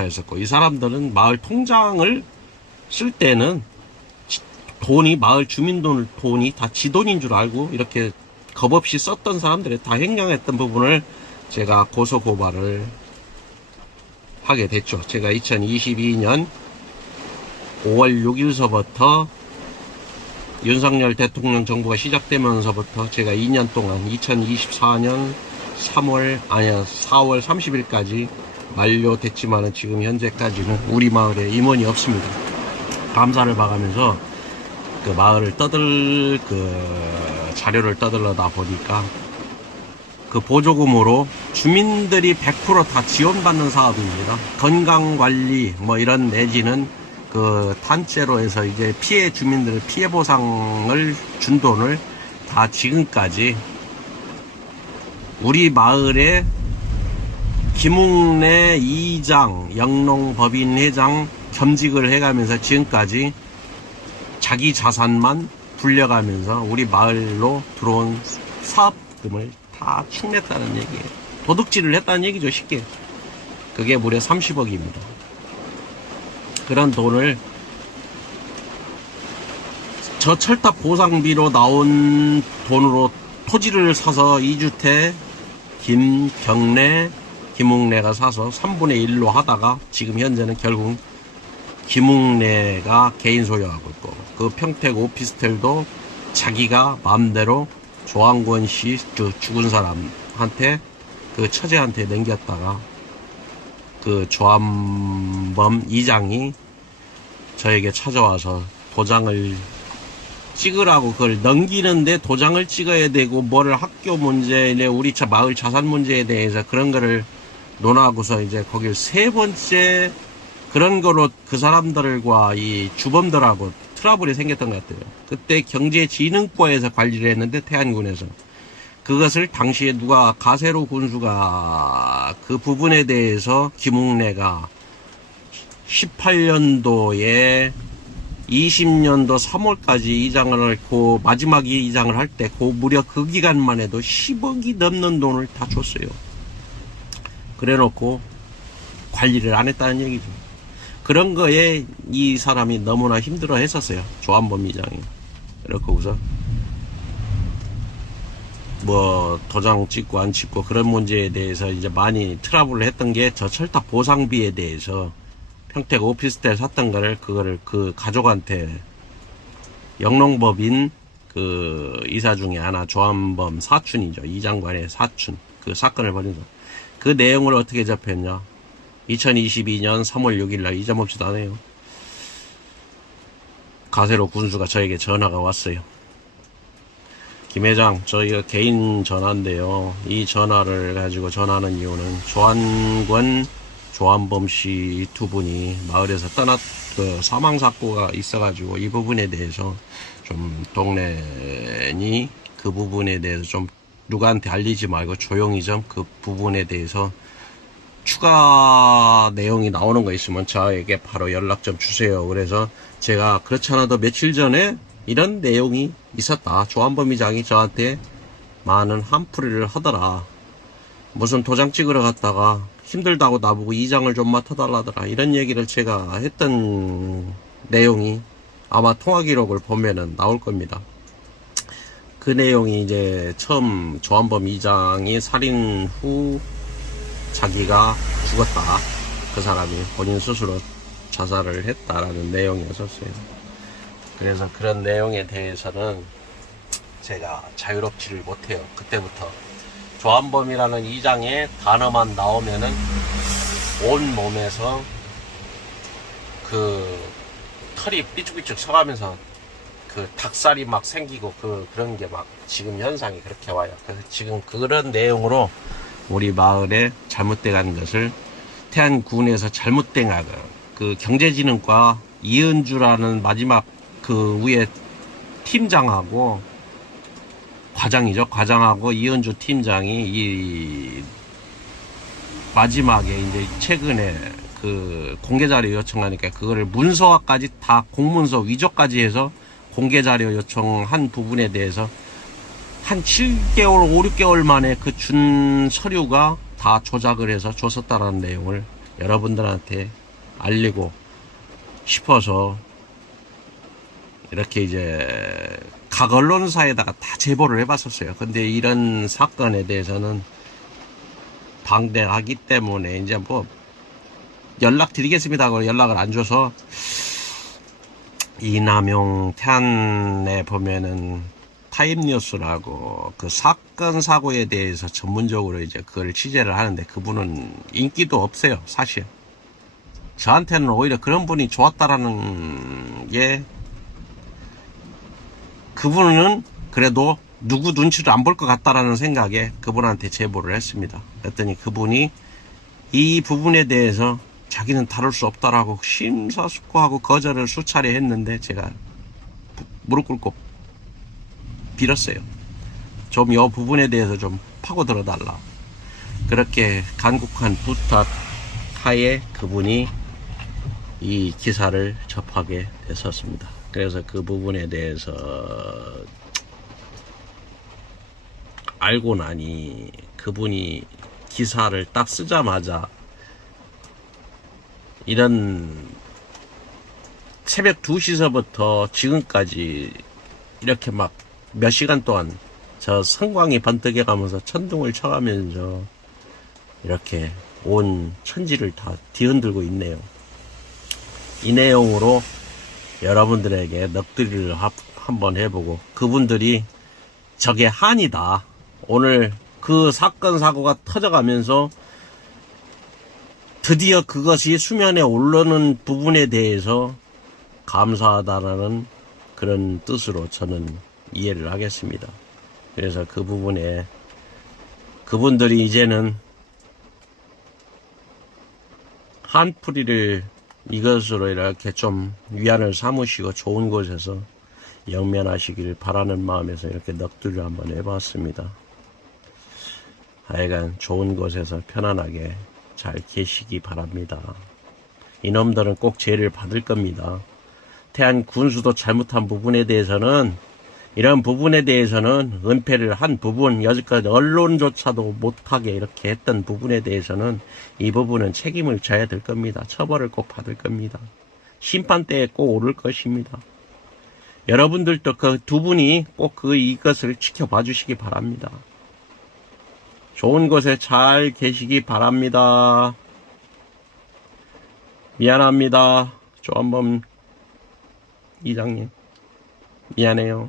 했었고 이 사람들은 마을 통장을 쓸 때는 지- 돈이 마을 주민 돈 돈이 다 지 돈인 줄 알고 이렇게 겁 없이 썼던 사람들이 다 횡령했던 부분을 제가 고소 고발을 하게 됐죠. 제가 2022년 5월 6일서부터 윤석열 대통령 정부가 시작되면서부터 제가 2년 동안 2024년 3월 아니야 4월 30일까지 만료됐지만은 지금 현재까지는 우리 마을에 임원이 없습니다. 감사를 봐가면서 그 마을을 떠들 그 자료를 떠들러다 보니까 그 보조금으로 주민들이 100%다 지원받는 사업입니다. 건강관리 뭐 이런 내지는 그 단체로 해서 이제 피해 주민들 피해 보상을 준 돈을 다 지금까지 우리 마을에 김웅래 이장, 영농법인 회장 겸직을 해가면서 지금까지 자기 자산만 불려가면서 우리 마을로 들어온 사업금을 다 축냈다는 얘기예요. 도둑질을 했다는 얘기죠, 쉽게. 그게 무려 30억입니다. 그런 돈을 저 철탑 보상비로 나온 돈으로 토지를 사서 이주택 김경래, 김웅래가 사서 3분의 1로 하다가 지금 현재는 결국 김웅래가 개인 소유하고 있고 그 평택 오피스텔도 자기가 마음대로 조항권 씨저 죽은 사람한테 그 처제한테 넘겼다가 그 조한범 이장이 저에게 찾아와서 도장을 찍으라고 그걸 넘기는데 도장을 찍어야 되고 뭐를 학교 문제, 내 우리 차 마을 자산 문제에 대해서 그런 거를 논하고서 이제 거길 세 번째 그런 거로 그 사람들과 이 주범들하고 트러블이 생겼던 것 같아요. 그때 경제진흥부에서 관리를 했는데 태안군에서 그것을 당시에 누가 가세로 군수가 그 부분에 대해서 김웅래가 18년도에 20년도 3월까지 이장을 고 마지막 이장을 할 때 그 무려 그 기간만 해도 10억이 넘는 돈을 다 줬어요. 그래놓고 관리를 안 했다는 얘기죠. 그런 거에 이 사람이 너무나 힘들어 했었어요. 조한범 이장이. 그렇고 우선 뭐 도장 찍고 안 찍고 그런 문제에 대해서 이제 많이 트러블을 했던 게 저 철탑 보상비에 대해서 평택 오피스텔 샀던 거를 그거를 그 가족한테 영농법인 그 이사 중에 하나 조한범 사촌이죠 이 장관의 사촌 그 사건을 벌인 그 내용을 어떻게 접했냐? 2022년 3월 6일 날 잊어먹지도 않아요. 가세로 군수가 저에게 전화가 왔어요. 김 회장, 저희가 개인 전화인데요. 이 전화를 가지고 전하는 이유는 조한권, 조한범 씨 두 분이 마을에서 떠났, 그 사망 사고가 있어가지고 이 부분에 대해서 좀 동네니 그 부분에 대해서 좀 누구한테 알리지 말고 조용히 좀 그 부분에 대해서 추가 내용이 나오는 거 있으면 저에게 바로 연락 좀 주세요. 그래서 제가 그렇지 않아도 며칠 전에 이런 내용이 있었다. 조한범 이장이 저한테 많은 한풀이를 하더라. 무슨 도장 찍으러 갔다가 힘들다고 나보고 이장을 좀 맡아달라더라. 이런 얘기를 제가 했던 내용이 아마 통화 기록을 보면은 나올 겁니다. 그 내용이 이제 처음 조한범 이장이 살인 후 자기가 죽었다. 그 사람이 본인 스스로 자살을 했다라는 내용이었었어요. 그래서 그런 내용에 대해서는 제가 자유롭지를 못해요. 그때부터. 조한범이라는 이장의 단어만 나오면은 온 몸에서 그 털이 삐죽삐죽 서가면서 그 닭살이 막 생기고 그 그런 게 막 지금 현상이 그렇게 와요. 그래서 지금 그런 내용으로 우리 마을에 잘못돼 가는 것을 태안군에서 잘못된 가그 경제진흥과 이은주라는 마지막 그 위에 팀장하고 과장이죠. 과장하고 이은주 팀장이 이 마지막에 이제 최근에 그 공개 자료 요청하니까 그거를 문서화까지 다 공문서 위조까지 해서 공개 자료 요청한 부분에 대해서 한 7개월, 5, 6개월 만에 그 준 서류가 다 조작을 해서 줬었다라는 내용을 여러분들한테 알리고 싶어서 이렇게 이제 각 언론사에다가 다 제보를 해봤었어요. 근데 이런 사건에 대해서는 방대하기 때문에 이제 뭐 연락 드리겠습니다 하고 연락을 안 줘서 이남용 태안에 보면은 타임뉴스라고 그 사건 사고에 대해서 전문적으로 이제 그걸 취재를 하는데 그분은 인기도 없어요 사실 저한테는 오히려 그런 분이 좋았다라는 게 그분은 그래도 누구 눈치를 안 볼 것 같다라는 생각에 그분한테 제보를 했습니다. 그랬더니 그분이 이 부분에 대해서 자기는 다룰 수 없다라고 심사숙고하고 거절을 수차례 했는데 제가 부- 무릎 꿇고 빌었어요. 좀 이 부분에 대해서 좀 파고들어 달라. 그렇게 간곡한 부탁 하에 그분이 이 기사를 접하게 됐었습니다. 그래서 그 부분에 대해서 알고 나니 그분이 기사를 딱 쓰자마자 이런 새벽 2시서부터 지금까지 이렇게 막 몇 시간 동안 저 성광이 번뜩여 가면서 천둥을 쳐가면서 이렇게 온 천지를 다 뒤흔들고 있네요. 이 내용으로 여러분들에게 넋두리를 합- 한번 해보고 그분들이 저게 한이다. 오늘 그 사건 사고가 터져가면서 드디어 그것이 수면에 오르는 부분에 대해서 감사하다라는 그런 뜻으로 저는 이해를 하겠습니다. 그래서 그 부분에 그분들이 이제는 한풀이를 이것으로 이렇게 좀 위안을 삼으시고 좋은 곳에서 영면하시기를 바라는 마음에서 이렇게 넋두리를 한번 해봤습니다. 하여간 좋은 곳에서 편안하게 잘 계시기 바랍니다. 이놈들은 꼭 죄를 받을 겁니다. 태안 군수도 잘못한 부분에 대해서는 이런 부분에 대해서는 은폐를 한 부분, 여지까지 언론조차도 못하게 이렇게 했던 부분에 대해서는 이 부분은 책임을 져야 될 겁니다. 처벌을 꼭 받을 겁니다. 심판대에 꼭 오를 것입니다. 여러분들도 그 두 분이 꼭 그 이것을 지켜봐 주시기 바랍니다. 좋은 곳에 잘 계시기 바랍니다. 미안합니다. 조한범 이장님. 미안해요.